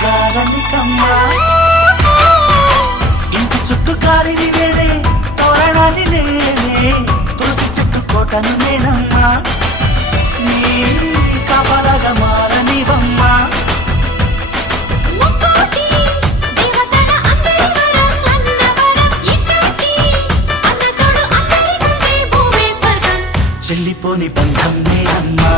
జాలనికమ్మ ఇంటి చుట్టూ కాలిని నేనే తోరణాన్ని నేనే తులసి చెట్టు కోటను నేనమ్మా నీ కాపలాగా మారనివమ్మా చెల్లిపోని బంధం నేనమ్మా